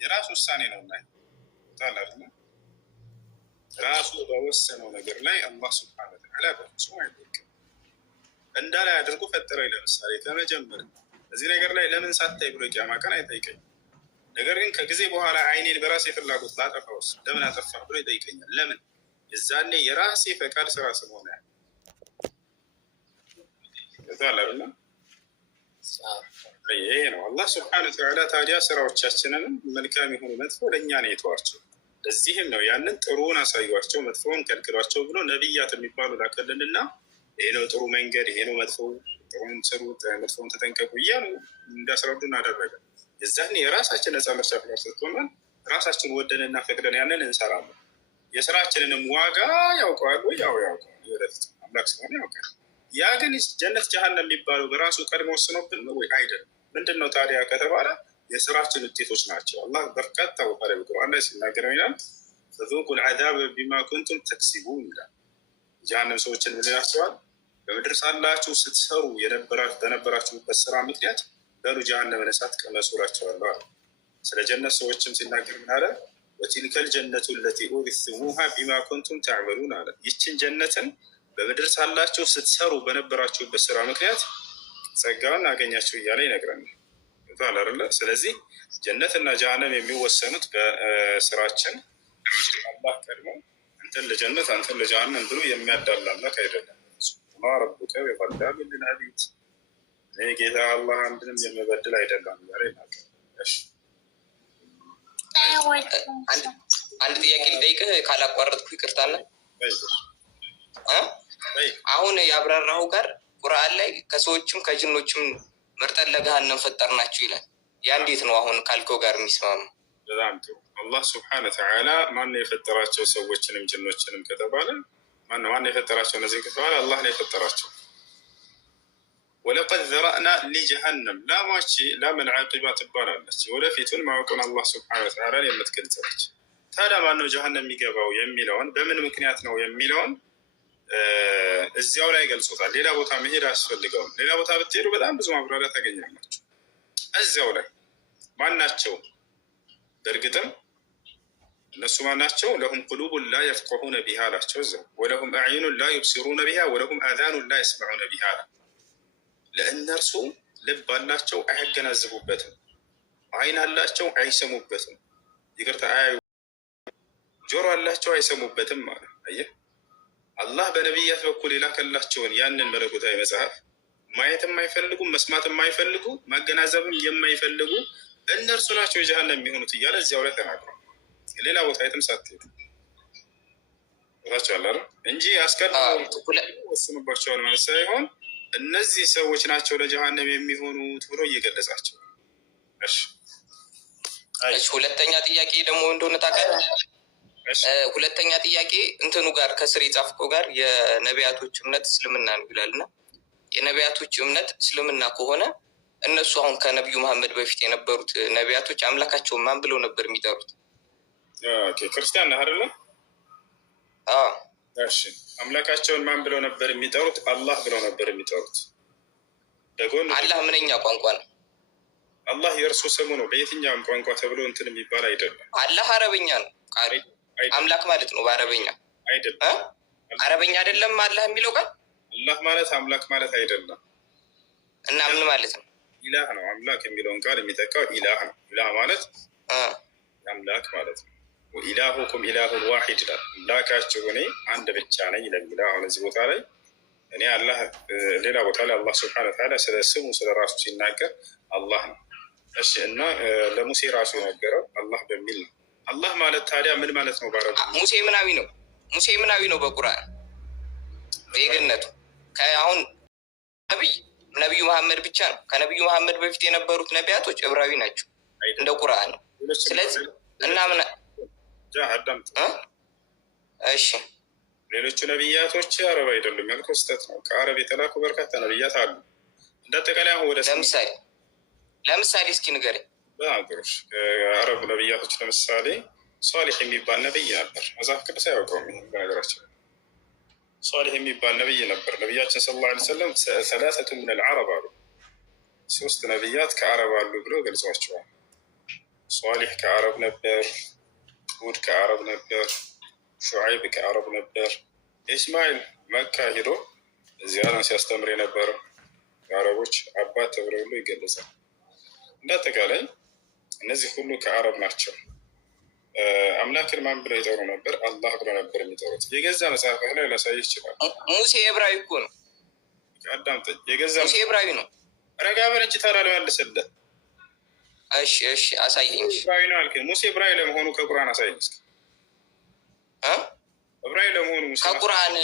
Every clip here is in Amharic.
የራሱ ውሳኔ ነው እና ታላልና ራሱ በወሰነው ነገር ላይ አላህ ሱብሓነሁ ወተዓላ በፍጹም አይደለም እንዳላይ አድርጎ ፈጠረው። ለምሳሌ ከመጀመሪያ እዚህ ነገር ላይ ለምን ሳታይ ብሎ ቂያማ ቀን አይጠይቀኝ። ነገር ግን ከጊዜ በኋላ አይኔን በራሴ ፍላጎት ላጠፋውስ ለምን አጠፋ ብሎ ይጠይቀኛል። ለምን? የዛኔ የራሴ ፈቃድ ስራ ስለሆነ ታላልና ይሄ ነው። አላህ ሱብሓነሁ ወተዓላ ታዲያ ስራዎቻችንን መልካም ይሁኑ መጥፎ ለእኛ ነው የተዋቸው። ለዚህም ነው ያንን ጥሩን አሳዩቸው መጥፎውን ከልክሏቸው ብሎ ነቢያት የሚባሉ ላከልንና ይሄ ነው ጥሩ መንገድ፣ ይሄ ነው መጥፎ፣ ጥሩን ስሩ፣ መጥፎውን ተጠንቀቁ እያሉ እንዳስረዱን አደረገ። የዛኔ የራሳችን ነፃ ምርጫ ፍቃድ ሰጥቶናል። ራሳችን ወደንና ፈቅደን ያንን እንሰራለን። የስራችንንም ዋጋ ያውቀዋል ወይ? ያው ያውቀዋል። ወደፊት አምላክ ስለሆነ ያውቃል። ያ ግን ጀነት ጀሃነም የሚባለው በራሱ ቀድሞ ወስኖብን ነው ወይ? አይደለም። ምንድን ነው ታዲያ ከተባለ የስራችን ውጤቶች ናቸው። አላህ በርካታ ቦታ ላይ በቁርአን ላይ ሲናገረው ይላል ፈዙቁል ዐዛበ ቢማ ኩንቱም ተክሲቡን ይላል። ጀሃነም ሰዎችን ምን ያስባል? በምድር ሳላችሁ ስትሰሩ በነበራችሁበት ስራ ምክንያት በሉ ጀሃነምን እሳት ቅመሱ እላቸዋለሁ። ስለ ጀነት ሰዎችም ሲናገር ምን አለ? ወቲልከል ጀነቱ ለቲ ኡሪስቱሙሃ ቢማ ኩንቱም ተዕመሉን አለ። ይችን ጀነትን በምድር ሳላችሁ ስትሰሩ በነበራችሁበት ስራ ምክንያት ጸጋውን አገኛችሁ እያለ ይነግረናል። አይደለ? ስለዚህ ጀነትና ጀሃነም የሚወሰኑት በስራችን። አላህ ቀድሞ አንተን ለጀነት አንተን ለጀሃነም ብሎ የሚያዳላ አምላክ አይደለም። ማ ረቡከ ቢዘላሚ ሊልዓቢድ እኔ ጌታ አላህ አንድንም የሚበድል አይደለም እያለ ይናገራል። አንድ ጥያቄ ልጠይቅህ ካላቋረጥኩ ይቅርታለ። አሁን ያብራራኸው ጋር ቁርአን ላይ ከሰዎችም ከጅኖችም መርጠን ለገሃነም ፈጠርናችሁ ይላል። ያ እንዴት ነው አሁን ካልከው ጋር የሚስማማው? በጣም ጥሩ። አላህ ሱብሓነሁ ወተዓላ ማነው የፈጠራቸው ሰዎችንም ጅኖችንም ከተባለ ማነው የፈጠራቸው? እነዚህ ከተባለ አላህ ነው የፈጠራቸው። ወለቀድ ዘረእና ሊጀሃነም ላማች ላመል ዓቂባ ትባላለች። ወደፊቱን ማወቁን አላህ ሱብሓነሁ ወተዓላ የምትገልጸች። ታዲያ ማነው ጀሃነም የሚገባው የሚለውን በምን ምክንያት ነው የሚለውን እዚያው ላይ ገልጾታል። ሌላ ቦታ መሄድ አያስፈልገውም። ሌላ ቦታ ብትሄዱ በጣም ብዙ ማብራሪያ ታገኛላችሁ። እዚያው ላይ ማናቸው? በእርግጥም እነሱ ማናቸው? ለሁም ቁሉቡን ላ የፍቀሁነ ቢሃ አላቸው እዚያው። ወለሁም አዕዩኑን ላ ዩብሲሩነ ቢሃ ወለሁም አዛኑን ላ የስመዑነ ቢሃ። ለእነርሱ ልብ አላቸው አያገናዝቡበትም፣ አይን አላቸው አይሰሙበትም፣ ይቅርታ አያዩ፣ ጆሮ አላቸው አይሰሙበትም ማለት አየህ። አላህ በነቢያት በኩል የላከላቸውን ያንን መለኮታዊ መጽሐፍ ማየት የማይፈልጉ መስማት የማይፈልጉ ማገናዘብም የማይፈልጉ እነርሱ ናቸው የጀሃነም የሚሆኑት እያለ እዚያው ላይ ተናግሯል። ሌላ ቦታ የትም ሳትሄዱ ቦታቸው አለ እንጂ አስቀድመው ወስኑባቸዋል ማለት ሳይሆን እነዚህ ሰዎች ናቸው ለጀሃነም የሚሆኑት ብሎ እየገለጻቸው። እሺ ሁለተኛ ጥያቄ ደግሞ እንደሆነ ታውቃለህ? ሁለተኛ ጥያቄ እንትኑ ጋር ከስር የጻፍከው ጋር የነቢያቶች እምነት እስልምና ነው ይላልና የነቢያቶች እምነት እስልምና ከሆነ እነሱ አሁን ከነቢዩ መሐመድ በፊት የነበሩት ነቢያቶች አምላካቸውን ማን ብለው ነበር የሚጠሩት? ክርስቲያን ነህ አይደለ? እሺ አምላካቸውን ማን ብለው ነበር የሚጠሩት? አላህ ብለው ነበር የሚጠሩት። ደጎን አላህ ምንኛ ቋንቋ ነው? አላህ የእርሱ ስሙ ነው። በየትኛውም ቋንቋ ተብሎ እንትን የሚባል አይደለም። አላህ አረበኛ ነው ቃል አምላክ ማለት ነው በአረበኛ አይደለም። አረበኛ አይደለም አላህ የሚለው ቃል። አላህ ማለት አምላክ ማለት አይደለም። እና ምን ማለት ነው? ኢላህ ነው። አምላክ የሚለውን ቃል የሚጠቃው ኢላህ ነው። ኢላህ ማለት አምላክ ማለት ነው። ወኢላሁኩም ኢላሁን ዋሂድ ይላል። አምላካችሁ እኔ አንድ ብቻ ነኝ ለሚለው አሁን እዚህ ቦታ ላይ እኔ አላህ፣ ሌላ ቦታ ላይ አላህ ሱብሓነሁ ወተዓላ ስለ ስሙ ስለ ራሱ ሲናገር አላህ ነው። እሺ እና ለሙሴ ራሱ የነገረው አላህ በሚል ነው። አላህ ማለት ታዲያ ምን ማለት ነው? ባረብ ሙሴ ምናዊ ነው። ሙሴ ምናዊ ነው በቁርአን በየገነቱ አሁን ነቢዩ መሐመድ ብቻ ነው። ከነቢዩ መሐመድ በፊት የነበሩት ነቢያቶች ዕብራዊ ናቸው እንደ ቁርአን ነው። ስለዚህ እና ምን እሺ ሌሎቹ ነቢያቶች አረብ አይደሉም ያልከው ስህተት ነው። ከአረብ የተላኩ በርካታ ነቢያት አሉ። እንዳጠቃላይ አሁን ወደ ለምሳሌ እስኪ ንገረኝ። በአገሮች አረብ ነቢያቶች ለምሳሌ ሷሊህ የሚባል ነብይ ነበር። መጽሐፍ ቅዱስ አያውቀውም። በነገራችን ሷሊህ የሚባል ነብይ ነበር። ነቢያችን ሰለላሁ ዐለይሂ ወሰለም ሰላሰቱ ሚነል ዐረብ አሉ። 3 ነቢያት ከአረብ አሉ ብለው ገልጿቸዋል። ሷሊሕ ከአረብ ነበር፣ ሁድ ከአረብ ነበር፣ ሹዓይብ ከአረብ ነበር። ኢስማኤል መካ ሂዶ እዚያ ነው ሲያስተምር የነበረው። የአረቦች አባት ተብሎ ሁሉ ይገለጻል። እንደ አጠቃላይ እነዚህ ሁሉ ከአረብ ናቸው። አምላክን ማን ብለው ይጠሩ ነበር? አላህ ብለው ነበር የሚጠሩት። የገዛ መጽሐፍህ ላይ ላሳይህ ይችላል። ሙሴ ዕብራዊ እኮ ነው። አዳምጠኝ። የገዛ ሙሴ ዕብራዊ ነው። ረጋ በል እንጂ ታዲያ ልመልስልህ። እሺ እሺ፣ አሳየኝ። ዕብራዊ ነው አልከኝ። ሙሴ ዕብራዊ ለመሆኑ ከቁርአን አሳየኝ እስኪ። ዕብራዊ ለመሆኑ ሙሴ ከቁርአን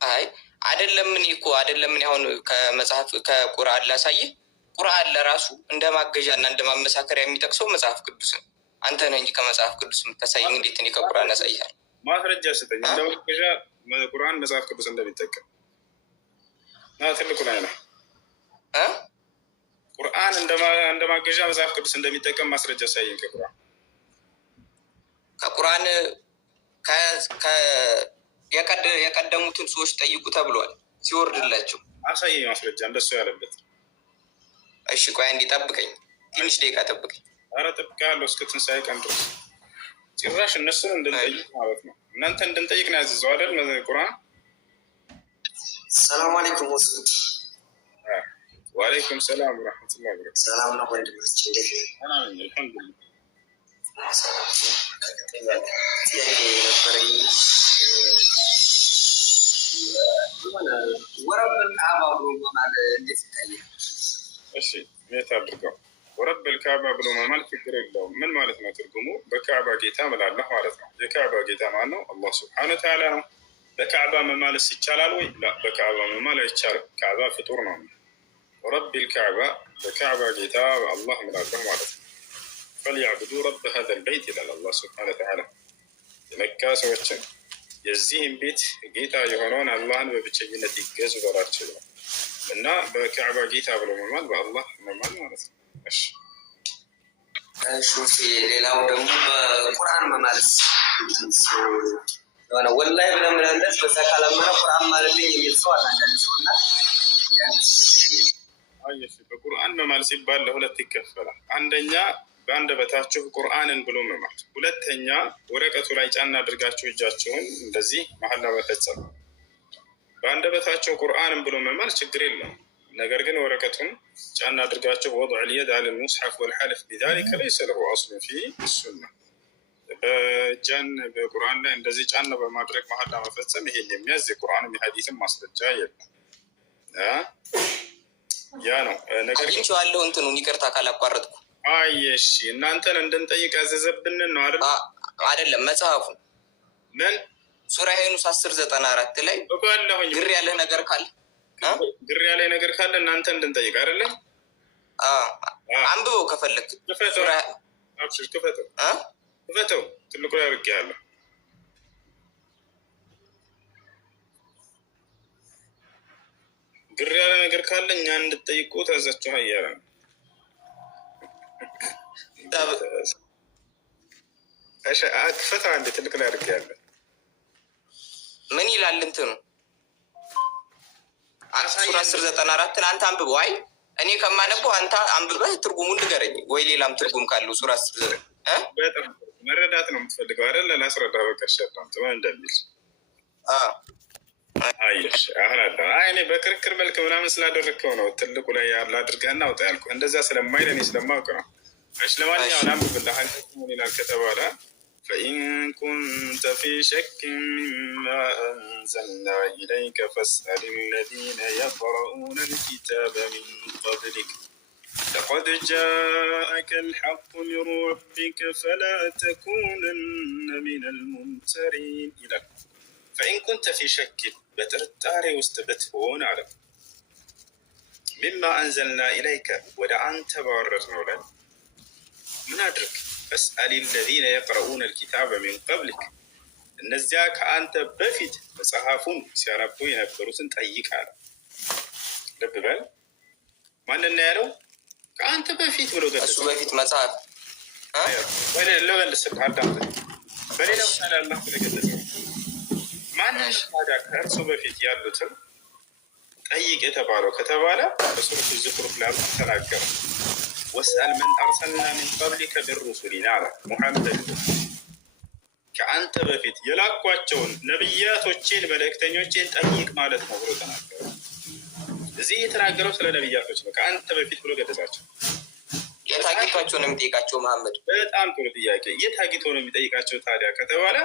አይ አይደለም። እኔ እኮ አይደለም። እኔ አሁን ከመጽሐፍ ከቁርአን ላሳይህ። ቁርአን ለራሱ እንደ ማገዣና እንደ ማመሳከሪያ የሚጠቅሰው መጽሐፍ ቅዱስ ነው። አንተ ነህ እንጂ ከመጽሐፍ ቅዱስ የምታሳየኝ። እንዴት እኔ ከቁርአን ያሳይሃል? ማስረጃ ስጠኝ። እንደ ማገዣ ቁርአን መጽሐፍ ቅዱስ እንደሚጠቀም ትልቁ ላይ ነው። ቁርአን እንደ ማገዣ መጽሐፍ ቅዱስ እንደሚጠቀም ማስረጃ ሳይኝ ከቁርአን የቀደሙትን ሰዎች ጠይቁ ተብሏል ሲወርድላቸው። አሳየኝ ማስረጃ እንደሱ ያለበት። እሺ ቆይ እንዲ ጠብቀኝ፣ ትንሽ ደቂቃ ጠብቀኝ። አረ ጠብቃለሁ እስከ ትንሣኤ ቀን ድረስ። ጭራሽ እነሱን እንድንጠይቅ ማለት ነው። እናንተ እንድንጠይቅ ነው ያዘዘው አይደል ቁርአን። ሰላም አለይኩም ወስድ። ወአለይኩም ሰላም ወራህመቱላሂ ወበረካቱ። ሰላም ነው ወንድማችን፣ እንዴት ነው? አልሐምዱሊላህ። ጥያቄ ነበረኝ። ወረበል ካዕባ ብሎ መማል እንዴት ይታያል? እሺ የት አድርገው ወረበል ካዕባ ብሎ መማል ችግር የለውም። ምን ማለት ነው ትርጉሙ? በካዕባ ጌታ እምላለሁ ማለት ነው። የካዕባ ጌታ ማን ነው? አላህ ሱብሓነሁ ወተዓላ ነው። በካዕባ መማልስ ይቻላል ወይ? ላ በካዕባ መማል አይቻልም። ካዕባ ፍጡር ነው። ወረቢል ካዕባ በካዕባ ጌታ አላህ እምላለሁ ማለት ነው። ፈልያዕቡዱ ረብ ሀዘል በይት ይላል አላህ ሱብሓነሁ ወተዓላ። የመካ ሰዎችን የዚህም ቤት ጌታ የሆነውን አላህን በብቸኝነት ይገዙ በላቸው እና በካዕባ ጌታ ብሎ መማል በአላህ መማል ማለት ነው። እሺ ሌላው ደግሞ በቁርአን መማልስ የሆነ ወላሂ ብለን ምናለት በዛ ካላመነ ቁርአን ማለት የሚል ሰው አንዳንድ ሰው እና በቁርአን መማል ሲባል ለሁለት ይከፈላል። አንደኛ በአንደበታችሁ ቁርአንን ብሎ መማል፣ ሁለተኛ ወረቀቱ ላይ ጫና አድርጋችሁ እጃችሁን እንደዚህ መሐላ መፈጸም። በአንደበታቸው ቁርአንን ብሎ መማል ችግር የለም። ነገር ግን ወረቀቱን ጫና አድርጋችሁ ወضع اليد على المصحف والحلف بذلك ليس له اصل في السنه። በእጃን በቁርአን ላይ እንደዚህ ጫና በማድረግ መሐላ መፈጸም ይሄን የሚያዝ የቁርአንም የሐዲስም ማስረጃ የለም። ያ ነው ነገር ግን አግኝቼዋለሁ። እንትኑን ይቅርታ ካላቋረጥኩ። እሺ እናንተን እንድንጠይቅ ያዘዘብንን ነው አይደል? አይደለም መጽሐፉ ምን ሱራ ዩኑስ 10:94 ላይ ግር ያለ ነገር ካለ ነገር ካለ እናንተ እንድንጠይቅ አይደለም? አንብበው ከፈለክ ክፈተው። ትልቁ ላይ አድርጌያለሁ። ግር ያለ ነገር ካለ እኛ እንድጠይቁ ታዛችሁ እያለ ነው። ክፈታ አንድ ትልቅ ላይ አድርጌያለሁ። ምን ይላል እንትኑ? ሱራ 10:94 አንተ አንብበው። አይ እኔ ከማነበው አንተ አንብበህ ትርጉሙን ንገረኝ፣ ወይ ሌላም ትርጉም ካለው ሱራ 10:9 በጣም መረዳት ነው የምትፈልገው አይደል? ላስረዳ በቀርሻታም ጥማ እንደሚል እኔ በክርክር መልክ ምናምን ስላደረግከው ነው ትልቁ ላይ ያለ አድርገህና አውጣ ያልኩህ። እንደዛ ስለማይል እኔ ስለማውቅ ነው። እሺ ለማንኛውም አንብብልህ። ምን ይላል ከተባለ فإن كنت في شك مما أنزلنا إليك فاسأل الذين يقرؤون الكتاب من قبلك لقد جاءك الحق من ربك فلا تكونن من الممترين إلى فإن كنت في شك بترتاري واستبتهون على مما أنزلنا إليك ودعنت باررنا لك من أدرك فاسأل الذين يقرؤون الكتاب من قبلك እነዚያ ከአንተ በፊት መጽሐፉን ሲያነቡ የነበሩትን ጠይቅ አለ። ልብ በል ማንን ነው ያለው? ከአንተ በፊት ብሎ እሱ በፊት መጽሐፍ ለመልስልህ አዳምጠኝ። በሌላ ምሳሌ አላህ ስለገለጸ ማንን ታዲያ ከእርሱ በፊት ያሉትን ጠይቅ የተባለው ከተባለ በሱረቱ ዙኽሩፍ ላይ ተናገረ። ወስአል መን አርሰልና ሚን ቀብሊከ ሚን ሩሱሊና አለ ሙሐመድ ከአንተ በፊት የላኳቸውን ነቢያቶችን መልእክተኞችን ጠይቅ ማለት ነው ብሎ ተናገረ። እዚህ የተናገረው ስለ ነቢያቶች ነው። ከአንተ በፊት ብሎ ገለጻቸው። የት አግኝቷቸው ነው የሚጠይቃቸው? መሐመድ በጣም ጥሩ ጥያቄ። የት አግኝቶ ነው የሚጠይቃቸው ታዲያ ከተባለ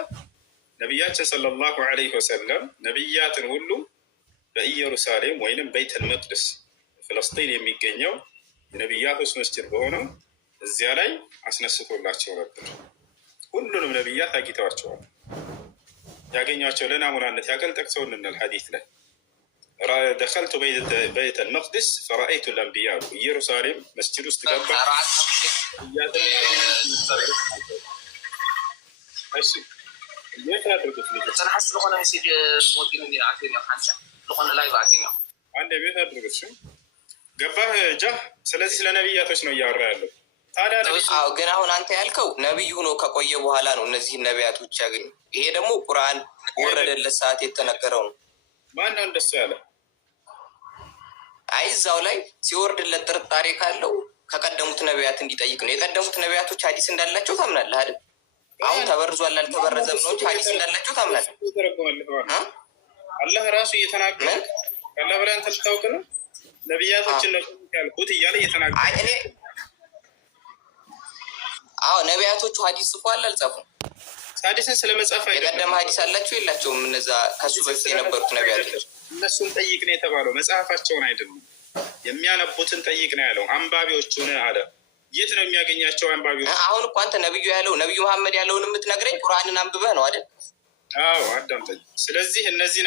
ነቢያችን ሰለላሁ ዐለይሂ ወሰለም ነቢያትን ሁሉ በኢየሩሳሌም ወይንም ቤተል መቅደስ ፍልስጤን የሚገኘው የነቢያቶች መስጅድ በሆነው እዚያ ላይ አስነስቶላቸው ነበር። ሁሉንም ነቢያት አግኝተዋቸዋል። ያገኟቸው ለናሙናነት ያቀል ጠቅሰውልናል ሐዲስ ላይ ደኸልቱ ቤተል መቅደስ ፈረአይቱ ልአንቢያ ኢየሩሳሌም መስጅድ ውስጥ ገባ። ገባህ ጃ። ስለዚህ ስለ ነቢያቶች ነው እያወራ ያለው። ታዲያ ግን አሁን አንተ ያልከው ነቢይ ሆኖ ከቆየ በኋላ ነው እነዚህን ነቢያቶች ያገኙ። ይሄ ደግሞ ቁርአን ወረደለት ሰዓት የተነገረው ነው። ማነው እንደሱ ያለ? አይ እዛው ላይ ሲወርድለት ጥርጣሬ ካለው ከቀደሙት ነቢያት እንዲጠይቅ ነው። የቀደሙት ነቢያቶች ሀዲስ እንዳላቸው ታምናለህ አይደል? አሁን ተበርዟል አልተበረዘም ነው እንጂ ሀዲስ እንዳላቸው ታምናለህ። አላህ ራሱ እየተናገረ ካላ በላይ አንተ ልታውቅ ነው። ነቢያቶችን ነው ያልኩት እያለ እየተናገረ ነቢያቶቹ ሀዲስ ጽፏል አልጻፉም? ሀዲስን ስለመጻፍ የቀደመ ሀዲስ አላቸው የላቸውም? እነዛ ከሱ በፊት የነበሩት ነቢያቶች እነሱን ጠይቅ ነው የተባለው፣ መጽሐፋቸውን አይደለም። የሚያነቡትን ጠይቅ ነው ያለው። አንባቢዎቹን አለ። የት ነው የሚያገኛቸው አንባቢዎች? አሁን እኮ አንተ ነቢዩ ያለው ነቢዩ መሐመድ ያለውን የምትነግረኝ ቁርአንን አንብበህ ነው አይደል? አዎ አዳምጠኝ። ስለዚህ እነዚህ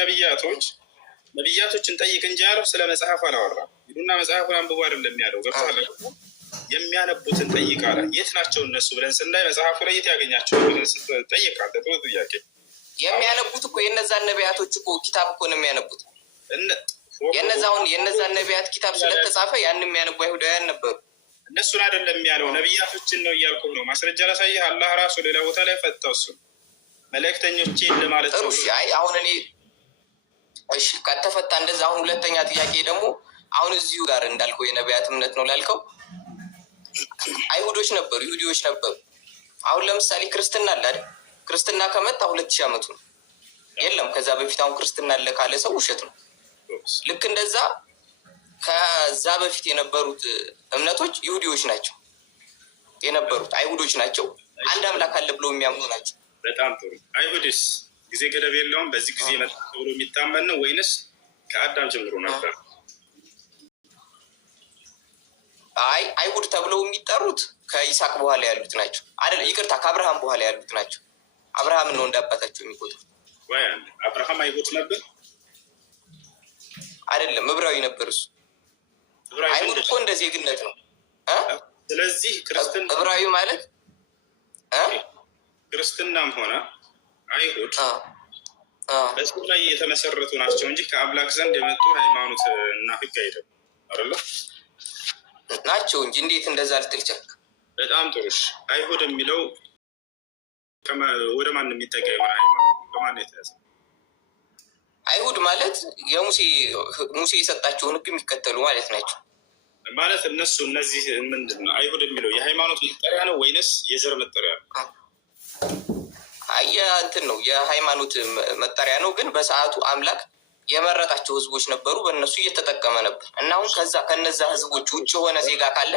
ነቢያቶችን ጠይቅ እንጂ ያለው ስለ መጽሐፍ አላወራም። ሂዱና መጽሐፉን አንብቡ አይደለም ያለው። ገብቶሃል? የሚያነቡትን ጠይቅ አለ። የት ናቸው እነሱ ብለን ስናይ መጽሐፉ ላይ የት ያገኛቸው ብለን ጠይቅ አለ። ጥሩ ጥያቄ። የሚያነቡት እኮ የነዛን ነቢያቶች እኮ ኪታብ እኮ ነው የሚያነቡት። የነዛን ነቢያት ኪታብ ስለተጻፈ ያን የሚያነቡ አይሁዳውያን ነበሩ። እነሱን አይደለም ያለው ነቢያቶችን ነው እያልኩ ነው። ማስረጃ ላሳይህ። አላህ ራሱ ሌላ ቦታ ላይ ፈታው እሱ መልእክተኞችን ለማለት ነው። አይ አሁን እኔ እሺ ከተፈታ እንደዛ። አሁን ሁለተኛ ጥያቄ ደግሞ አሁን እዚሁ ጋር እንዳልከው የነቢያት እምነት ነው ላልከው አይሁዶች ነበሩ፣ ይሁዲዎች ነበሩ። አሁን ለምሳሌ ክርስትና አለ አይደል? ክርስትና ከመጣ 2000 ዓመቱ ነው። የለም ከዛ በፊት አሁን ክርስትና አለ ካለ ሰው ውሸት ነው። ልክ እንደዛ ከዛ በፊት የነበሩት እምነቶች ይሁዲዎች ናቸው የነበሩት፣ አይሁዶች ናቸው። አንድ አምላክ አለ ብለው የሚያምኑ ናቸው። በጣም ጥሩ። አይሁድስ ጊዜ ገደብ የለውም? በዚህ ጊዜ መጣ ብሎ የሚታመን ነው ወይንስ ከአዳም ጀምሮ ነበር? አይ አይሁድ ተብለው የሚጠሩት ከይስሐቅ በኋላ ያሉት ናቸው አይደል? ይቅርታ ከአብርሃም በኋላ ያሉት ናቸው። አብርሃምን ነው እንዳባታቸው የሚቆጥሩ። ወይ አብርሃም አይሁድ ነበር አይደለም? ዕብራዊ ነበር እሱ። አይሁድ እኮ እንደ ዜግነት ነው። ስለዚህ ክርስትና ዕብራዊ ማለት ክርስትናም ሆነ አይሁድ በሱ ላይ የተመሰረቱ ናቸው እንጂ ከአምላክ ዘንድ የመጡ ሃይማኖት እና ህግ አይደለም አይደለ? ናቸው እንጂ እንዴት እንደዛ ልትል ቻልክ? በጣም ጥሩሽ። አይሁድ የሚለው ወደ ማን የሚጠጋ የሆነ ሃይማኖት በማን የተያዘ? አይሁድ ማለት ሙሴ የሰጣቸውን ህግ የሚከተሉ ማለት ናቸው። ማለት እነዚህ ምንድን ነው? አይሁድ የሚለው የሃይማኖት መጠሪያ ነው ወይንስ የዘር መጠሪያ ነው? እንትን ነው የሃይማኖት መጠሪያ ነው። ግን በሰዓቱ አምላክ የመረጣቸው ህዝቦች ነበሩ፣ በእነሱ እየተጠቀመ ነበር እና አሁን ከነዛ ህዝቦች ውጭ የሆነ ዜጋ ካለ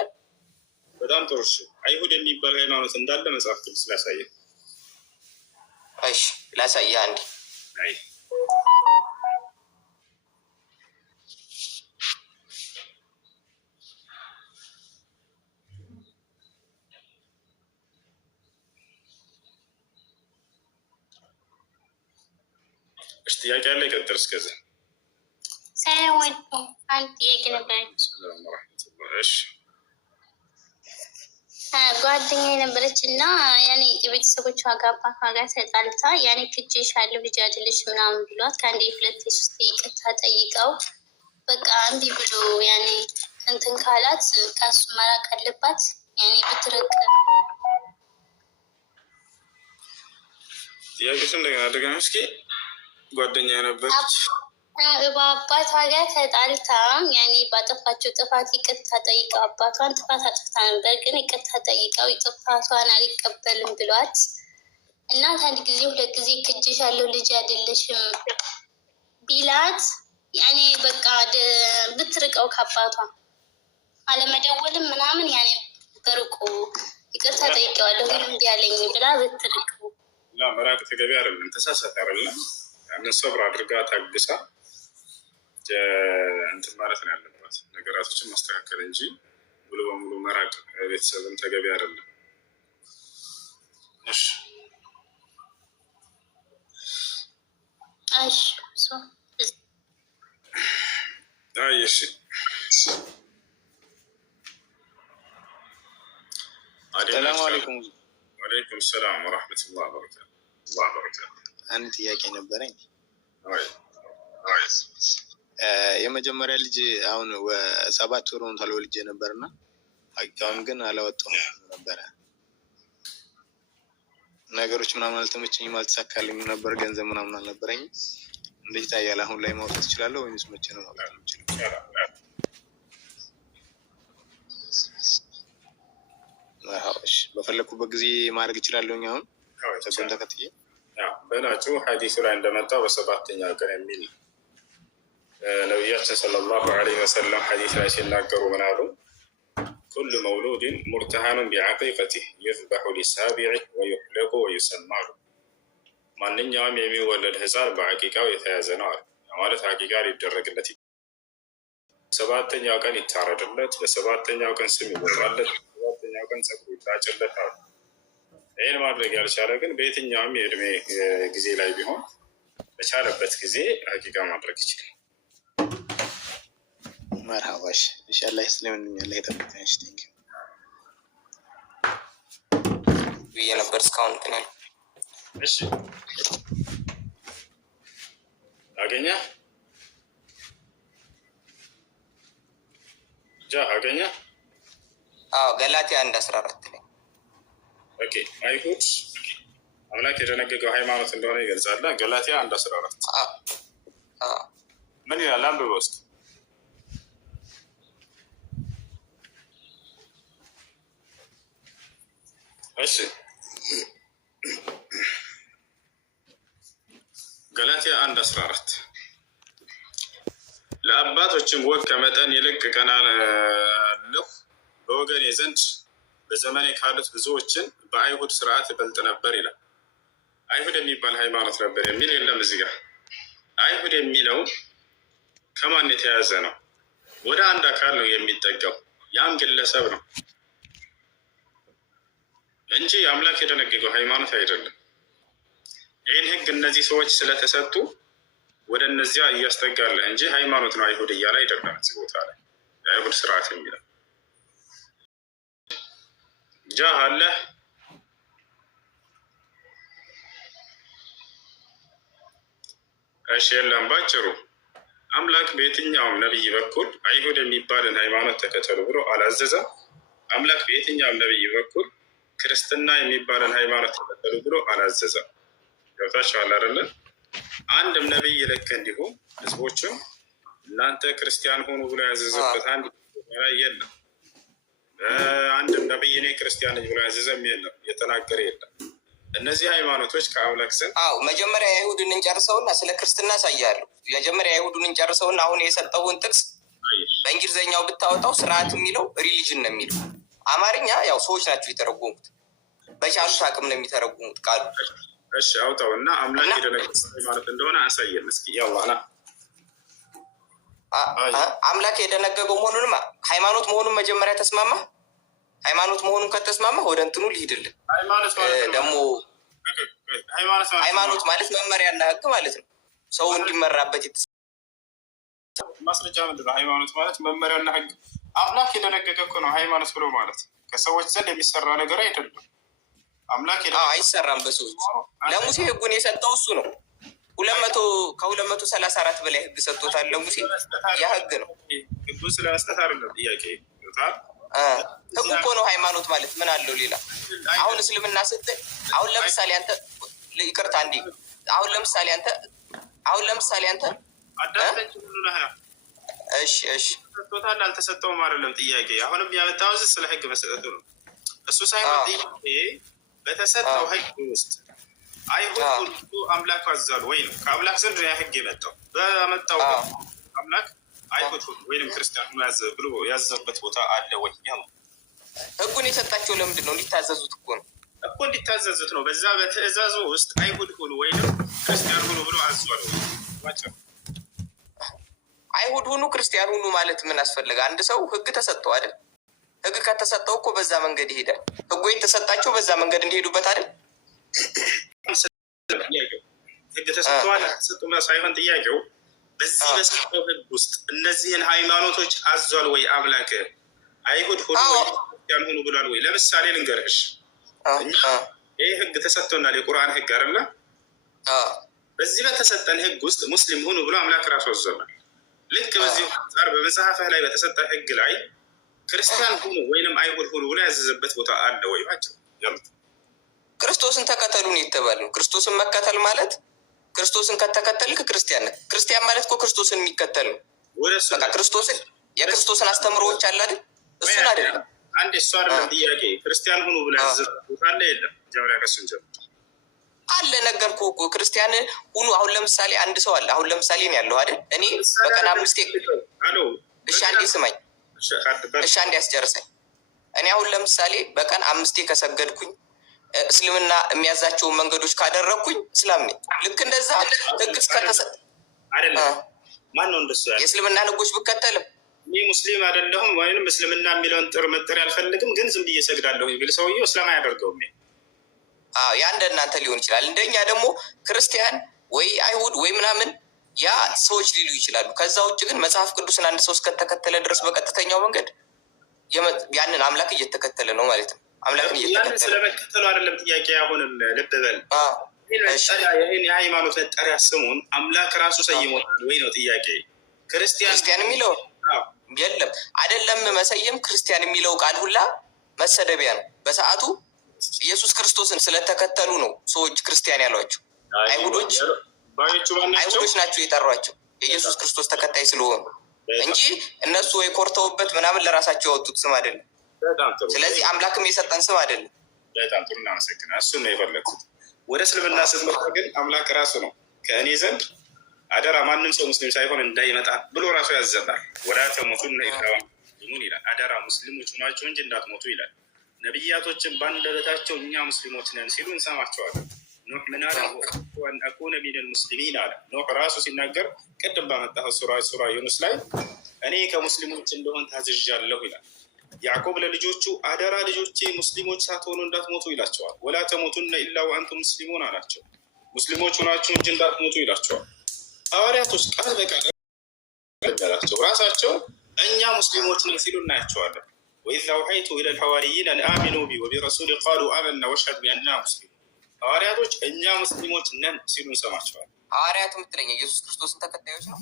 በጣም ጥሩ። አይሁድ የሚባል ሃይማኖት እንዳለ መጽሐፍ ቅዱስ ላሳየህ። እሺ ላሳየህ አንዴ። እሺ ጥያቄ አለ? ይቀጥል። እስከዛ ሰላም አለይኩም። አንድ ጥያቄ ነበር። እሺ ጓደኛ የነበረች እና ያኔ የቤተሰቦቿ ጋር አባቷ ጋር ተጣልታ ያኔ ክጄሻለሁ ልጅ አይደለሽ ምናምን ብሏት ከአንዴ 2 3 ይቅርታ ጠይቀው በቃ እምቢ ብሎ ያኔ እንትን ካላት ከሱ መራቅ አለባት። ያኔ ብትርቅ ጥያቄሽ እንደገና እስኪ ጓደኛ የነበረች በአባቷ ጋር ተጣልታ ያኔ ባጠፋቸው ጥፋት ይቅርታ ጠይቀው አባቷን ጥፋት አጥፍታ ነበር፣ ግን ይቅርታ ጠይቀው ጥፋቷን አልቀበልም ብሏት እናት አንድ ጊዜ ሁለት ጊዜ ክጄሻለሁ ልጅ አይደለሽም ቢላት ያኔ በቃ ብትርቀው ከአባቷ አለመደወልም ምናምን ያኔ በርቁ ይቅርታ ጠይቀዋለሁ ግን እምቢ አለኝ ብላ ብትርቀው መራቅ ተገቢ አይደለም። ተሳሳተ አይደለም። ያንን ሰብር አድርጋ ታግሳ እንትን ማለት ነው ያለባት፣ ነገራቶችን ማስተካከል እንጂ ሙሉ በሙሉ መራቅ ቤተሰብን ተገቢ አይደለም። እሺ እሺ ሰላም አለይኩም። ወአለይኩም ሰላም ወራህመቱላሂ ወበረካቱ። አንድ ጥያቄ ነበረኝ። የመጀመሪያ ልጅ አሁን 7 ወር ሆኖታል ወልጄ ነበርና አሁን ግን አላወጣሁም ነበረ። ነገሮች ምናምን አልተመቸኝም፣ አልተሳካልኝም ነበር፣ ገንዘብ ምናምን አልነበረኝም። እንዴት ታያል? አሁን ላይ ማውጣት እችላለሁ ወይስ መቼ ነው ማውጣት የምችለው? እሺ በፈለኩበት ጊዜ ማድረግ እችላለሁ። አሁን ተቆን ተከትዬ በላጩ ሐዲሱ ላይ እንደመጣው በሰባተኛው ቀን የሚል ነቢያችን ሰለላሁ ዐለይሂ ወሰለም ሐዲስ ላይ ሲናገሩ ምን አሉ? ኩሉ መውሉድን ሙርተሃኑን ቢዐቂቀቲህ ዩዝበሑ ሊሳቢዒህ ወዩሕለቁ ወዩሰማሉ። ማንኛውም የሚወለድ ህፃን በዐቂቃው የተያዘ ነው አለ። ማለት ዐቂቃ ሊደረግለት፣ በሰባተኛው ቀን ይታረድለት፣ በሰባተኛው ቀን ስም ይወጣለት፣ በሰባተኛው ቀን ጸጉሩ ይላጭለት አሉ። ይህን ማድረግ ያልቻለ ግን በየትኛውም የእድሜ ጊዜ ላይ ቢሆን በቻለበት ጊዜ ዐቂቃ ማድረግ ይችላል። መርሃባሽ ኢንሻአላህ ስለምንኛለ የተጠቀመሽ ቲንክ ብዬ ነበር እስካሁን እንትን እሺ አገኘ አገኘ ገላትያ 1:14 ላይ ኦኬ አይሁድ አምላክ የደነገገው ሃይማኖት እንደሆነ ይገልጻል። ገላትያ 1:14 ምን ይላል? አንብበው እስኪ። እሺ ገላትያ 1:14 ለአባቶችም ወግ ከመጠን ይልቅ ቀናለሁ በወገኔ ዘንድ በዘመኔ ካሉት ብዙዎችን በአይሁድ ስርዓት እበልጥ ነበር ይላል። አይሁድ የሚባል ሃይማኖት ነበር የሚል የለም እዚህ ጋር። አይሁድ የሚለው ከማን የተያዘ ነው? ወደ አንድ አካል ነው የሚጠጋው፣ ያም ግለሰብ ነው እንጂ አምላክ የደነገገው ሃይማኖት አይደለም። ይህን ህግ እነዚህ ሰዎች ስለተሰጡ ወደ እነዚያ እያስጠጋለህ እንጂ ሃይማኖት ነው አይሁድ እያለ አይደለም። እዚህ ቦታ ላይ የአይሁድ ስርዓት የሚለው ጃህ አለ። እሺ የለም። ባጭሩ አምላክ በየትኛውም ነቢይ በኩል አይሁድ የሚባልን ሃይማኖት ተከተሉ ብሎ አላዘዘም። አምላክ በየትኛውም ነቢይ በኩል ክርስትና የሚባልን ሃይማኖት ተከተሉ ብሎ አላዘዘም። ገብታችኋል አይደለ? አንድም ነቢይ ልክ እንዲሁም ህዝቦችም እናንተ ክርስቲያን ሆኑ ብሎ ያዘዘበት አንድ ላይ የለም። አንድም ነቢይ እኔ ክርስቲያን ብሎ ያዘዘም የለም፣ የተናገረ የለም። እነዚህ ሃይማኖቶች ከአምላክ ዘንድ መጀመሪያ አይሁድን እንጨርሰውና ስለ ክርስትና አሳያለሁ። መጀመሪያ አይሁድን እንጨርሰውና አሁን የሰጠውን ጥቅስ በእንግሊዝኛው ብታወጣው ስርዓት የሚለው ሪሊጅን ነው የሚለው። አማርኛ ያው ሰዎች ናቸው የተረጎሙት፣ በቻሉት አቅም ነው የሚተረጉሙት ቃሉ። እሺ አውጣው እና አምላክ የደነገገው ሃይማኖት እንደሆነ አሳየን እስኪ። ያዋላ አምላክ የደነገገው መሆኑንም ሃይማኖት መሆኑን መጀመሪያ ተስማማ። ሃይማኖት መሆኑን ከተስማማ ወደ እንትኑ ልሂድልን። ደግሞ ሃይማኖት ማለት መመሪያና ህግ ማለት ነው፣ ሰው እንዲመራበት ማስረጃ ምንድን ነው? ሃይማኖት ማለት መመሪያና ህግ አምላክ የደነገገ እኮ ነው። ሃይማኖት ብሎ ማለት ከሰዎች ዘንድ የሚሰራ ነገር አይደለም። አምላክ አይሰራም በሰዎች። ለሙሴ ህጉን የሰጠው እሱ ነው። 234 በላይ ህግ ሰጥቶታል ለሙሴ። ያ ህግ ነው። ህጉን ስለመስጠት አይደለም ጥያቄ። ህጉ እኮ ነው ሃይማኖት ማለት። ምን አለው ሌላ? አሁን እስልምና ስትል አሁን ለምሳሌ አንተ ይቅርታ እንዲ አሁን ለምሳሌ አንተ አዳምጠኝ ሁሉ ነህ። እሺ እሺ ተሰጥቶታል አልተሰጠውም አይደለም ጥያቄ። አሁንም ያመጣው ስለ ህግ መሰጠቱ ነው። እሱ ሳይሆን ጥያቄ በተሰጠው ህግ ውስጥ አይሁድ ሁሉ አምላክ አዛሉ ወይ ነው። ከአምላክ ዘንድ ያ ህግ የመጣው በመጣው አምላክ አይሁድ ሁሉ ወይም ክርስቲያን ሁሉ ብሎ ያዘበት ቦታ አለ ወይ? ያው ህጉን የሰጣቸው ለምንድን ነው? እንዲታዘዙት እኮ ነው እኮ እንዲታዘዙት ነው። በዛ በትእዛዙ ውስጥ አይሁድ ሁሉ ወይም ክርስቲያን ሁሉ ብሎ አዟል ወይ? አይሁድ ሁኑ ክርስቲያን ሁኑ ማለት ምን አስፈለገ? አንድ ሰው ህግ ተሰጠው አይደል? ህግ ከተሰጠው እኮ በዛ መንገድ ይሄዳል። ህጉ የተሰጣቸው በዛ መንገድ እንዲሄዱበት አይደል? ህግ ተሰጥቷል ተሰጥቷል ሳይሆን ጥያቄው በዚህ በሰጠው ህግ ውስጥ እነዚህን ሃይማኖቶች አዟል ወይ አምላክ? አይሁድ ሁሉ ወይ ክርስቲያን ሁኑ ብሏል ወይ? ለምሳሌ ልንገርሽ፣ እኛ ይህ ህግ ተሰጥቶናል፣ የቁርአን ህግ አይደለ? በዚህ በተሰጠን ህግ ውስጥ ሙስሊም ሁኑ ብሎ አምላክ ራሱ አዟል። ልክ በዚህ አንጻር በመጽሐፍህ ላይ በተሰጠ ህግ ላይ ክርስቲያን ሁኑ ወይንም አይሁድ ሁኑ ብሎ ያዘዘበት ቦታ አለ ወይ? ናቸው ክርስቶስን ተከተሉን የተባለው። ክርስቶስን መከተል ማለት ክርስቶስን ከተከተልክ ክርስቲያን ነህ። ክርስቲያን ማለት እኮ ክርስቶስን የሚከተል ነው። በቃ ክርስቶስን የክርስቶስን አስተምሮዎች አለ አይደል? እሱን አይደለም አንድ እሱ አይደለም ጥያቄ። ክርስቲያን ሁኑ ብሎ ያዘዘበት ቦታ አለ የለም? ጀምሪያ ከሱን ጀምር አለ ነገርኩህ እኮ ክርስቲያን ሁኑ። አሁን ለምሳሌ አንድ ሰው አለ። አሁን ለምሳሌ ነው ያለው አይደል? እኔ በቀን 5 እሺ አንዴ ስማኝ፣ እሺ አንዴ አስጨርሰኝ። እኔ አሁን ለምሳሌ በቀን 5 ከሰገድኩኝ እስልምና የሚያዛቸውን መንገዶች ካደረግኩኝ እስላም ነኝ። ልክ እንደዛ ህግ እስከተሰጠ አይደለም። ማን ነው እንደሱ ያለ? የእስልምና ህጎች ብከተልም እኔ ሙስሊም አይደለሁም ወይንም እስልምና የሚለውን ጥር መጠር አልፈልግም፣ ግን ዝም ብዬ ሰግዳለሁ ቢል ሰውዬው እስላም አያደርገውም። ያ እንደ እናንተ ሊሆን ይችላል። እንደኛ ደግሞ ክርስቲያን ወይ አይሁድ ወይ ምናምን ያ ሰዎች ሊሉ ይችላሉ። ከዛ ውጭ ግን መጽሐፍ ቅዱስን አንድ ሰው እስከተከተለ ድረስ በቀጥተኛው መንገድ ያንን አምላክ እየተከተለ ነው ማለት ነው። አምላክን እየተከተለ ስለመከተሉ አይደለም ጥያቄ። አሁንም ልብ በል፣ ይህን የሃይማኖት መጠሪያ ስሙን አምላክ ራሱ ሰይሞታል ወይ ነው ጥያቄ። ክርስቲያን የሚለው የለም አይደለም። መሰየም ክርስቲያን የሚለው ቃል ሁላ መሰደቢያ ነው። በሰዓቱ ኢየሱስ ክርስቶስን ስለተከተሉ ነው ሰዎች ክርስቲያን ያሏቸው። አይሁዶች ናቸው የጠሯቸው የኢየሱስ ክርስቶስ ተከታይ ስለሆኑ እንጂ እነሱ ወይ ኮርተውበት ምናምን ለራሳቸው ያወጡት ስም አይደለም። ስለዚህ አምላክም የሰጠን ስም አይደለም። በጣም ጥሩ እናመሰግናለን። እሱን ነው የፈለግኩት። ወደ እስልምና ስትመጣ ግን አምላክ ራሱ ነው ከእኔ ዘንድ አደራ ማንም ሰው ሙስሊም ሳይሆን እንዳይመጣ ብሎ ራሱ ያዘናል። ወላ ተሞቱነ ኢላ ወአንቱም ይላል። አደራ ሙስሊሞች ናቸው እንጂ እንዳትሞቱ ይላል። ነቢያቶችን በአንደበታቸው እኛ ሙስሊሞች ነን ሲሉ እንሰማቸዋለን። ኖህ ምን አለ? ወአን አኩነ ሚነል ሙስሊሚን አለ። ኖህ ራሱ ሲናገር ቅድም ባመጣኸው ሱራ ዩኑስ ላይ እኔ ከሙስሊሞች እንደሆን ታዝዣለሁ ይላል። ያዕቆብ ለልጆቹ አደራ ልጆቼ ሙስሊሞች ሳትሆኑ እንዳትሞቱ ይላቸዋል። ወላ ተሞቱነ ኢላ ወአንቱም ሙስሊሙን አላቸው። ሙስሊሞች ሆናችሁ እንጂ እንዳትሞቱ ይላቸዋል። ሐዋርያቶች ቃል በቃል ላቸው ራሳቸው እኛ ሙስሊሞች ነን ሲሉ እናያቸዋለን። ወኢዝ አውሐይቱ ኢለል ሐዋርይይነ አን አሚኑ ቢ ወቢረሱሊ ቃሉ አመና ወሽሀድ ቢአንና ሙስሊሙን። ሐዋርያቶች እኛ ሙስሊሞች ነን ሲሉ እንሰማቸዋለን። ሐዋርያት የምትለኝ ኢየሱስ ክርስቶስን ተከታዮች ነው።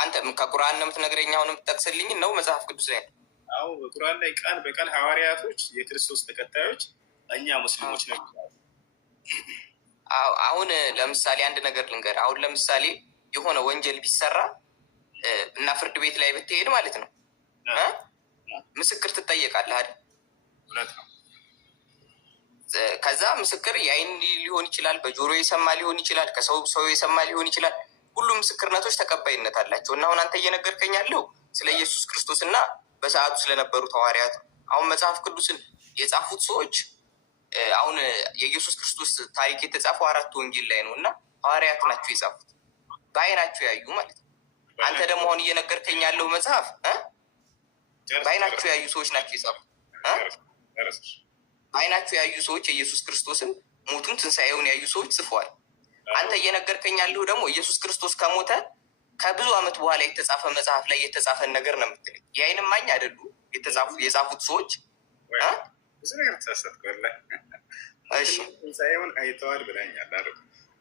አንተ ከቁርአን ነው የምትነግረኝ? አሁን የምትጠቅስልኝ ነው መጽሐፍ ቅዱስ ላይ? አዎ በቁርአን ላይ ቃል በቃል ሐዋርያቶች የክርስቶስ ተከታዮች እኛ ሙስሊሞች ነን። አሁን ለምሳሌ አንድ ነገር ልንገር። አሁን ለምሳሌ የሆነ ወንጀል ቢሰራ እና ፍርድ ቤት ላይ ብትሄድ ማለት ነው ምስክር ትጠየቃለህ አይደል? ከዛ ምስክር የአይን ሊሆን ይችላል፣ በጆሮ የሰማ ሊሆን ይችላል፣ ከሰው የሰማ ሊሆን ይችላል። ሁሉም ምስክርነቶች ተቀባይነት አላቸው። እና አሁን አንተ እየነገርከኝ ያለው ስለ ኢየሱስ ክርስቶስ እና በሰዓቱ ስለነበሩት ሐዋርያት። አሁን መጽሐፍ ቅዱስን የጻፉት ሰዎች አሁን የኢየሱስ ክርስቶስ ታሪክ የተጻፈው 4 ወንጌል ላይ ነው እና ሐዋርያት ናቸው የጻፉት፣ በአይናቸው ያዩ ማለት ነው። አንተ ደግሞ አሁን እየነገርከኝ ያለው መጽሐፍ በአይናቸው ያዩ ሰዎች ናቸው የጻፉት። በአይናቸው ያዩ ሰዎች የኢየሱስ ክርስቶስን ሞቱን ትንሣኤውን ያዩ ሰዎች ጽፈዋል። አንተ እየነገርከኝ ያለው ደግሞ ኢየሱስ ክርስቶስ ከሞተ ከብዙ ዓመት በኋላ የተጻፈ መጽሐፍ ላይ የተጻፈን ነገር ነው የምትለኝ። የአይን እማኝ አይደሉ የጻፉት ሰዎች? ትንሣኤውን አይተዋል ብለኛል።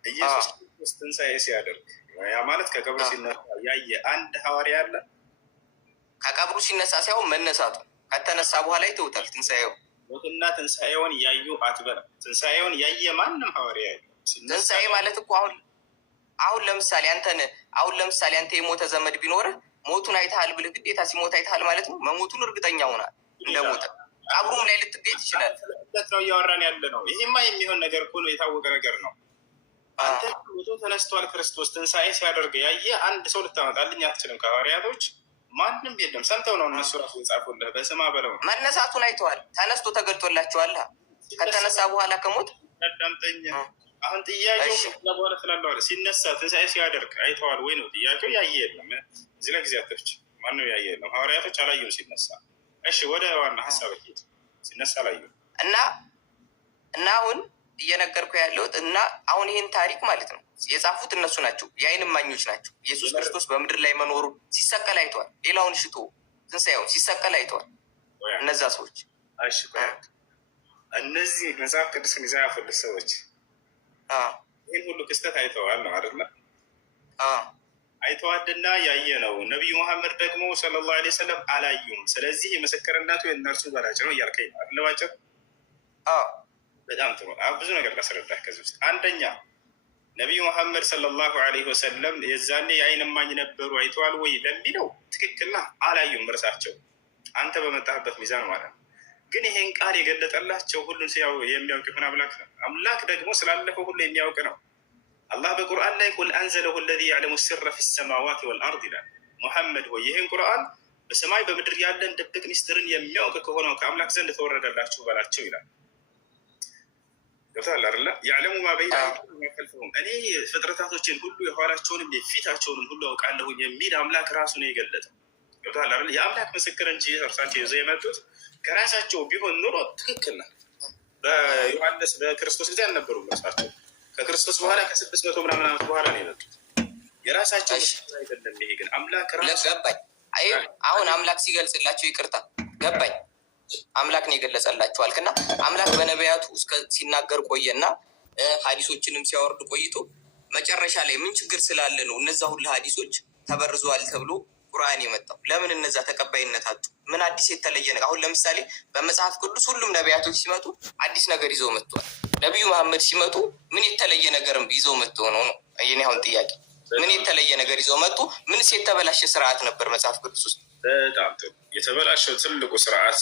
ኢየሱስ ክርስቶስ ትንሣኤ ሲያደርግ ያ ማለት ከቀብሩ ሲነሳ ያየ አንድ ሐዋርያ አለ? ከቀብሩ ሲነሳ ሳይሆን መነሳቱ ከተነሳ በኋላ ይተውታል። ትንሣኤው ሞትና ትንሣኤውን ያዩ አትበላ። ትንሣኤውን ያየ ማንም ሐዋርያ ትንሣኤ ማለት እኮ አሁን አሁን ለምሳሌ አንተ የሞተ ዘመድ ቢኖርህ ሞቱን አይተሃል ብልህ ግዴታ ሲሞት አይተሃል ማለት ነው። መሞቱን እርግጠኛ ሆናል እንደሞተ ቀብሩም ላይ ልትገኝ ትችላል። ነው እያወራን ያለ ነው። ይሄማ የሚሆን ነገር እኮ ነው፣ የታወቀ ነገር ነው። አንተ ሞቶ ተነስቷል ክርስቶስ ትንሣኤ ሲያደርግ ያየ አንድ ሰው ልታመጣልኝ አትችልም። ከሐዋርያቶች ማንም የለም። ሰምተው ነው እነሱ ራሱ የጻፉልህ። በስማ በለው መነሳቱን አይተዋል። ተነስቶ ተገልጦላቸዋል። ከተነሳ በኋላ ከሞት አዳምጠኝ። አሁን ጥያቄው በኋላ ስላለው አለ ሲነሳ ትንሣኤ ሲያደርግ አይተዋል ወይ ነው ጥያቄው። ያየ የለም። እዚህ ላይ ጊዜ አትፍጭ። ማንም ያየ የለም። ሐዋርያቶች አላዩም ሲነሳ። እሺ ወደ ዋና ሀሳብ ሄድ። ሲነሳ አላዩም እና አሁን እየነገርኩ ያለሁት እና አሁን ይህን ታሪክ ማለት ነው የጻፉት እነሱ ናቸው። የዓይን እማኞች ናቸው። ኢየሱስ ክርስቶስ በምድር ላይ መኖሩ ሲሰቀል አይተዋል። ሌላውን ሽቶ ትንሣኤውን ሲሰቀል አይተዋል። እነዛ ሰዎች እነዚህ መጽሐፍ ቅዱስን ይዘው ያፈሉት ሰዎች ይህን ሁሉ ክስተት አይተዋል ነው አይደለ? አይተዋልና ያየ ነው። ነቢዩ መሐመድ ደግሞ ሰለላሁ ዐለይሂ ወሰለም አላዩም። ስለዚህ የምስክርነቱ የእነርሱ በላጭ ነው እያልከኝ ነው አይደለ? ባጭር በጣም ጥሩ። ብዙ ነገር ላስረዳህ ከዚህ ውስጥ አንደኛ ነቢዩ መሐመድ ሰለላሁ ዐለይሂ ወሰለም የዛኔ የዓይን እማኝ ነበሩ አይተዋል ወይ ለሚለው ትክክልና አላዩም እርሳቸው አንተ በመጣህበት ሚዛን ማለት ነው። ግን ይሄን ቃል የገለጠላቸው ሁሉን ሲያው የሚያውቅ ይሁን አምላክ ነው። አምላክ ደግሞ ስላለፈው ሁሉ የሚያውቅ ነው። አላህ በቁርአን ላይ ቁል አንዘለሁ አለዚ ያዕለሙ ሲረ ፊ ሰማዋት ወልአርድ ይላል። ሙሐመድ ሆይ ይህን ቁርአን በሰማይ በምድር ያለን ድብቅ ሚስጥርን የሚያውቅ ከሆነው ከአምላክ ዘንድ ተወረደላችሁ በላቸው ይላል። ገብቶሃል አይደለ? ያዕለሙ ማ በይነ አይዲሂም ወማ ኸልፈሁም እኔ ፍጥረታቶችን ሁሉ የኋላቸውንም የፊታቸውንም ሁሉ አውቃለሁ የሚል አምላክ ራሱ ነው የገለጠው። ገብቶሃል አይደለ? የአምላክ ምስክር እንጂ እርሳቸው ይዘው የመጡት ከራሳቸው ቢሆን ኑሮ ትክክል ነው። በዮሐንስ በክርስቶስ ጊዜ አልነበሩም እርሳቸው። ከክርስቶስ በኋላ ከ600 ምናምን ዓመት በኋላ ነው የመጡት። የራሳቸው አይደለም። ይሄ ግን አምላክ ራሱ ገባኝ። አሁን አምላክ ሲገልጽላቸው ይቅርታ ገባኝ። አምላክ ነው የገለጸላቸው አልክና አምላክ በነቢያቱ ሲናገር ቆየና ሀዲሶችንም ሲያወርድ ቆይቶ መጨረሻ ላይ ምን ችግር ስላለ ነው እነዛ ሁሉ ሀዲሶች ተበርዘዋል ተብሎ ቁርአን የመጣው? ለምን እነዛ ተቀባይነት አጡ? ምን አዲስ የተለየ ነገር? አሁን ለምሳሌ በመጽሐፍ ቅዱስ ሁሉም ነቢያቶች ሲመጡ አዲስ ነገር ይዘው መጥቷል። ነቢዩ መሐመድ ሲመጡ ምን የተለየ ነገርም ይዘው መጥቶ ነው? የኔ አሁን ጥያቄ ምን የተለየ ነገር ይዘው መጡ? ምንስ የተበላሸ ስርዓት ነበር መጽሐፍ ቅዱስ ውስጥ? በጣም ጥሩ። የተበላሸው ትልቁ ስርዓት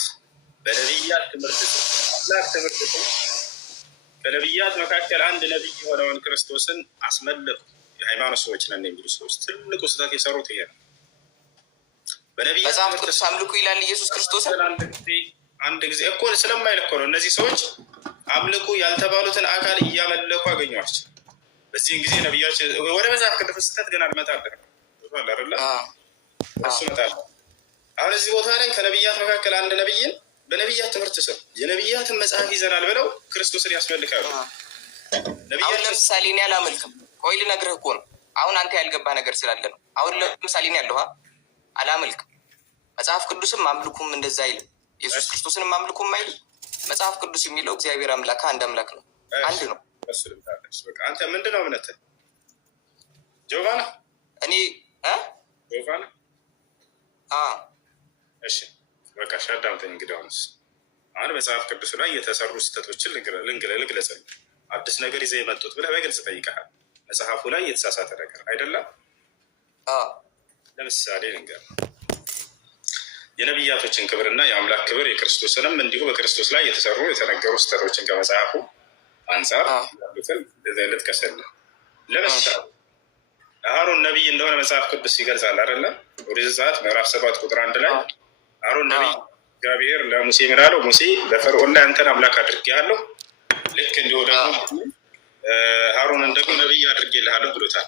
በነቢያት ትምህርት ከነቢያት መካከል አንድ ነቢይ የሆነውን ክርስቶስን አስመለኩ። የሃይማኖት ሰዎች ነን የሚሉ ሰዎች ትልቁ ስህተት የሰሩት ይሄ ነው። መጽሐፍ ቅዱስ አምልኩ ይላል ኢየሱስ ክርስቶስን አንድ ጊዜ እኮ ስለማይል እኮ ነው። እነዚህ ሰዎች አምልኩ ያልተባሉትን አካል እያመለኩ አገኟቸው። በዚህን ጊዜ ነቢያችን ወደ መጽሐፍ ቅዱስ ስህተት ግን አልመጣልህ አይደለ? እሱ እመጣለሁ። አሁን እዚህ ቦታ ላይ ከነቢያት መካከል አንድ ነቢይን በነቢያት ትምህርት ስር የነቢያትን መጽሐፍ ይዘናል ብለው ክርስቶስን ያስመልካሉ። አሁን ለምሳሌ እኔ አላመልክም። ቆይ ልነግርህ እኮ ነው። አሁን አንተ ያልገባ ነገር ስላለ ነው። አሁን ለምሳሌ እኔ ያለሁ አላመልክም። መጽሐፍ ቅዱስም አምልኩም እንደዛ አይልም። ኢየሱስ ክርስቶስንም አምልኩም አይልም። መጽሐፍ ቅዱስ የሚለው እግዚአብሔር አምላክ አንድ አምላክ ነው፣ አንድ ነው። አንተ ምንድን ነው እምነትህ? ጆቫ ነህ? እኔ ጆቫ ነህ? እሺ በቃ አዳምጠኝ። እንግዲህ አሁን መጽሐፍ ቅዱስ ላይ የተሰሩ ስህተቶችን ልግለጽልህ። አዲስ ነገር ይዘህ የመጡት ብለህ በግልጽ ጠይቀሃል። መጽሐፉ ላይ የተሳሳተ ነገር አይደለም። ለምሳሌ ልንገር፣ የነቢያቶችን ክብርና የአምላክ ክብር የክርስቶስንም እንዲሁ በክርስቶስ ላይ የተሰሩ የተነገሩ ስህተቶችን ከመጽሐፉ አንጻር ያሉትን ልጥቀስልህ። ለምሳሌ አሮን ነቢይ እንደሆነ መጽሐፍ ቅዱስ ይገልጻል አይደለም? ኦሪት ዘጸአት ምዕራፍ 7 ቁጥር 1 ላይ አሮን ነቢይ እግዚአብሔር ለሙሴ ምን አለው? ሙሴ በፈርዖን ላይ አንተን አምላክ አድርጌሃለሁ፣ ልክ እንዲሁ ደግሞ አሮንን ደግሞ ነቢይ አድርጌልሃለሁ ብሎታል።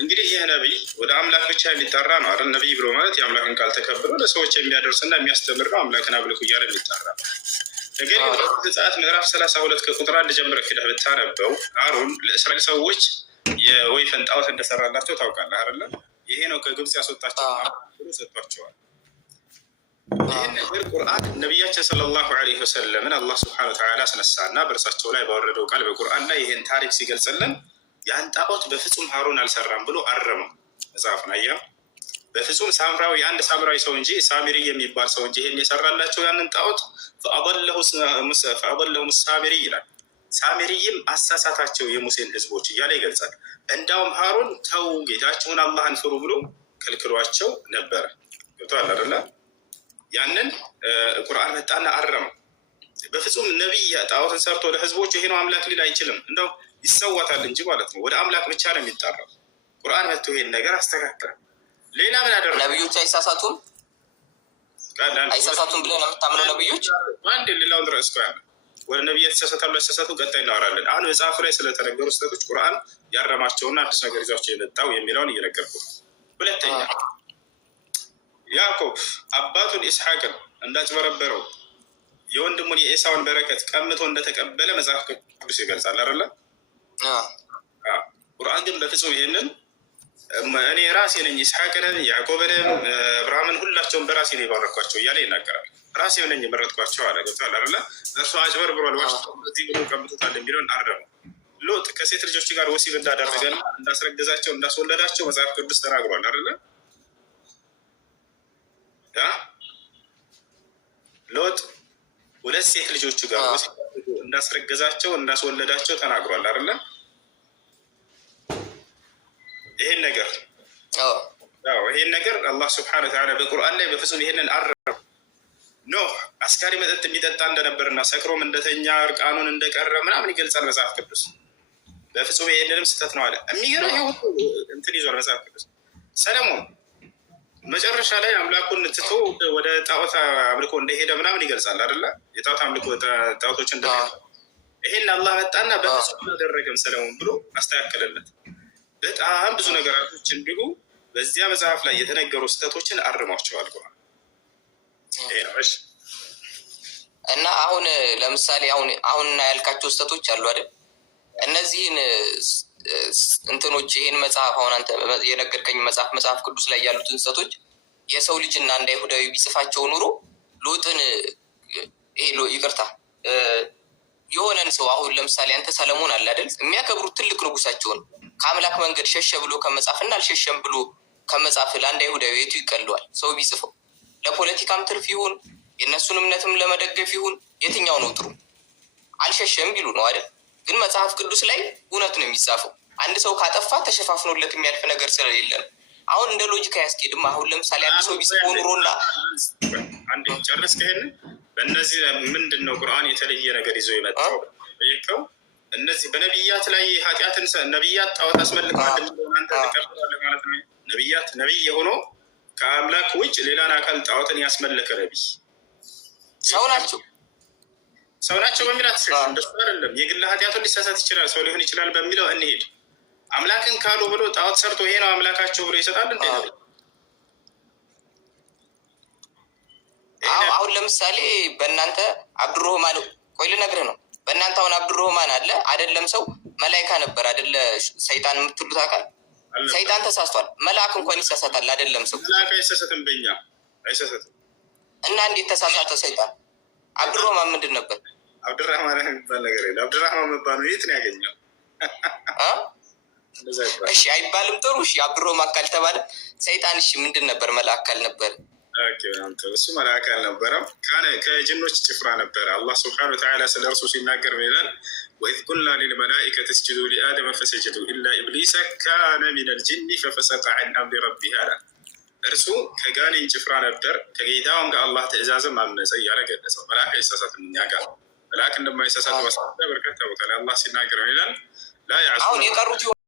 እንግዲህ ይህ ነቢይ ወደ አምላክ ብቻ የሚጠራ ነው አይደል? ነቢይ ብሎ ማለት የአምላክን ቃል ተከብሎ ለሰዎች የሚያደርስና የሚያስተምር ነው። አምላክን አምልኩ እያለ የሚጠራ ነገር ግን ዘጸአት ምዕራፍ 32 ከቁጥር 1 ጀምረህ ሄደህ ብታነበው አሮን ለእስራኤል ሰዎች የወይፈን ጣዖት እንደሰራላቸው ታውቃለህ አይደለም? ይሄ ነው ከግብፅ ያስወጣቸው ብሎ ሰጥቷቸዋል። ይህን ነገር ቁርአን ነቢያችን ሰለላሁ ዐለይሂ ወሰለምን አላህ ስብሐነ ወተዓላ አስነሳና በእርሳቸው ላይ ባወረደው ቃል በቁርአን ላይ ይህን ታሪክ ሲገልጽልን ያን ጣዖት በፍጹም ሀሩን አልሰራም ብሎ አረመው። መጽሐፍን አየኸው? በፍጹም ሳምራዊ አንድ ሳምራዊ ሰው እንጂ ሳሚሪ የሚባል ሰው እንጂ ይህን የሰራላቸው ያንን ጣዖት ፈአضለሁ ሳሚሪ ይላል። ሳሚሪይም አሳሳታቸው የሙሴን ህዝቦች እያለ ይገልጻል። እንዳውም ሃሩን ተው ጌታችሁን አላህን ፍሩ ብሎ ከልክሏቸው ነበረ። ገብቶሃል አይደለ? ያንን ቁርአን መጣና አረመው። በፍጹም ነቢይ ጣዖትን ሰርቶ ለህዝቦቹ ይሄ ነው አምላክ ሊል አይችልም። እንደው ይሰዋታል እንጂ ማለት ነው። ወደ አምላክ ብቻ ነው የሚጣራው። ቁርአን መጥቶ ይሄን ነገር አስተካከለ። ሌላ ምን አደረገ? ነቢዮች አይሳሳቱም አይሳሳቱም ብለን የምታምነው ነቢዮች አንድ ሌላውን ድረስ እኮ ያለ ወደ ነቢያት ይሳሳታሉ አይሳሳቱ ቀጣይ እናወራለን። አሁን መጽሐፉ ላይ ስለተነገሩ ስህተቶች ቁርአን ያረማቸውና አዲስ ነገር ይዟቸው የመጣው የሚለውን እየነገርኩ። ሁለተኛ ያዕቆብ አባቱን ኢስሐቅን እንዳጭበረበረው የወንድሙን የኤሳውን በረከት ቀምቶ እንደተቀበለ መጽሐፍ ቅዱስ ይገልጻል አይደለ? ቁርአን ግን በፍጹም ይሄንን እኔ ራሴ ነኝ ኢስሐቅንን ያዕቆብንም አብርሃምን ሁላቸውን በራሴ ነው የባረኳቸው እያለ ይናገራል። ራሴ ነኝ የመረጥኳቸው አለ። ገብቶሃል አይደለ? እርሱ አጭበርብሯል፣ ዋሽቶ በዚህ ብሎ ቀምቶታል የሚለውን አረመው። ሎጥ ከሴት ልጆች ጋር ወሲብ እንዳደረገና እንዳስረገዛቸው እንዳስወለዳቸው መጽሐፍ ቅዱስ ተናግሯል አይደለ? ሎጥ ሁለት ሴት ልጆቹ ጋር ወሲብ እንዳስረገዛቸው እንዳስወለዳቸው ተናግሯል አይደለ? ይሄን ነገር አላህ ስብሐነሁ ወተዓላ በቁርአን ላይ በፍጹም ይሄንን አረመው። ኖህ አስካሪ መጠጥ የሚጠጣ እንደነበርና ሰክሮም እንደተኛ እርቃኑን እንደቀረ ምናምን ይገልጻል መጽሐፍ ቅዱስ። በፍጹም ይሄንንም ስህተት ነው አለ። የሚገርም እንትን ይዟል መጽሐፍ ቅዱስ። ሰለሞን መጨረሻ ላይ አምላኩን ትቶ ወደ ጣዖት አምልኮ እንደሄደ ምናምን ይገልጻል አይደለ? የጣዖት አምልኮ ጣዖቶች እንደሄደ ይሄን አላህ መጣና በፍጹም አላደረገም ሰለሞን ብሎ አስተካከለለት። በጣም ብዙ ነገራቶች እንዲሁ በዚያ መጽሐፍ ላይ የተነገሩ ስህተቶችን አርሟቸዋል። እና አሁን ለምሳሌ አሁን ያልካቸው ስህተቶች አሉ አይደል? እነዚህን እንትኖች ይህን መጽሐፍ አሁን አንተ የነገርከኝ መጽሐፍ ቅዱስ ላይ ያሉትን ስህተቶች የሰው ልጅና እንደ አይሁዳዊ ቢጽፋቸው ኑሮ ሎጥን ይቅርታ የሆነን ሰው አሁን ለምሳሌ አንተ ሰለሞን አለ አይደል? የሚያከብሩት ትልቅ ንጉሳቸውን ከአምላክ መንገድ ሸሸ ብሎ ከመጻፍና አልሸሸም ብሎ ከመጻፍ ለአንድ አይሁዳዊ የቱ ይቀለዋል? ሰው ቢጽፈው ለፖለቲካም ትርፍ ይሁን የእነሱን እምነትም ለመደገፍ ይሁን የትኛው ነው ጥሩ? አልሸሸም ቢሉ ነው አይደል? ግን መጽሐፍ ቅዱስ ላይ እውነት ነው የሚጻፈው። አንድ ሰው ካጠፋ ተሸፋፍኖለት የሚያልፍ ነገር ስለሌለ ነው። አሁን እንደ ሎጂክ አያስኬድም። አሁን ለምሳሌ አንድ ሰው ቢጽፈው ኑሮና አንድ ጨርስ ከሄን በእነዚህ ምንድን ነው ቁርአን የተለየ ነገር ይዞ የመጣው ጠየቀው። እነዚህ በነቢያት ላይ ኃጢአትን ነቢያት ጣዖት አስመልከዋል አንተ ተቀበላለህ ማለት ነው። ነቢያት ነቢይ የሆነው ከአምላክ ውጭ ሌላን አካል ጣዖትን ያስመለከ ነቢይ ሰው ናቸው በሚል አትሸሽ። እንደሱ አይደለም። የግል ኃጢአቱን ሊሳሳት ይችላል፣ ሰው ሊሆን ይችላል በሚለው እንሄድ። አምላክን ካሉ ብሎ ጣዖት ሰርቶ ይሄ ነው አምላካቸው ብሎ ይሰጣል እንዴ? አሁን ለምሳሌ በእናንተ አብዱረህማን ቆይ ልነግርህ ነው። በእናንተ አሁን አብዱረህማን አለ አይደለም? ሰው መላይካ ነበር አይደለ? ሰይጣን የምትሉት አካል ሰይጣን ተሳስቷል። መልአክ እንኳን ይሳሳታል አይደለም? ሰው መልአክ አይሳሳትም፣ በእኛ አይሳሳትም። እና እንዴት ተሳሳተ ሰይጣን? አብዱረህማን ምንድን ነበር? አብዱረህማን የሚባል ነገር የለም። አብዱረህማን መባሉ የት ነው ያገኘው? እሺ አይባልም። ጥሩ እሺ፣ አብዱረህማን ካልተባለ ሰይጣን እሺ ምንድን ነበር? መልአክ ካልነበረ እሱ መልአክ አልነበረም፣ ከጅኖች ጭፍራ ነበረ። አላህ ስብሐነሁ ወተዓላ ስለ እርሱ ሲናገር ምን ይላል? ወኢዝ ቁልና ሊልመላኢከቲ እስጁዱ ሊአደመ ፈሰጀዱ ኢላ ኢብሊሰ ካነ ሚነል ጂኒ ፈፈሰቀ ዐን አምሪ ረቢህ አለ። እርሱ ከጋኔን ጭፍራ ነበር፣ ከጌታውም ከአላህ ትእዛዝም አመፀ እያለ ገለጸው። መልአክ አይሳሳትም። እኛ ጋር መልአክ እንደማይሳሳት በርካታ ቦታ ላይ አላህ ሲናገር ምን ይላል? ላ ያዕሱነ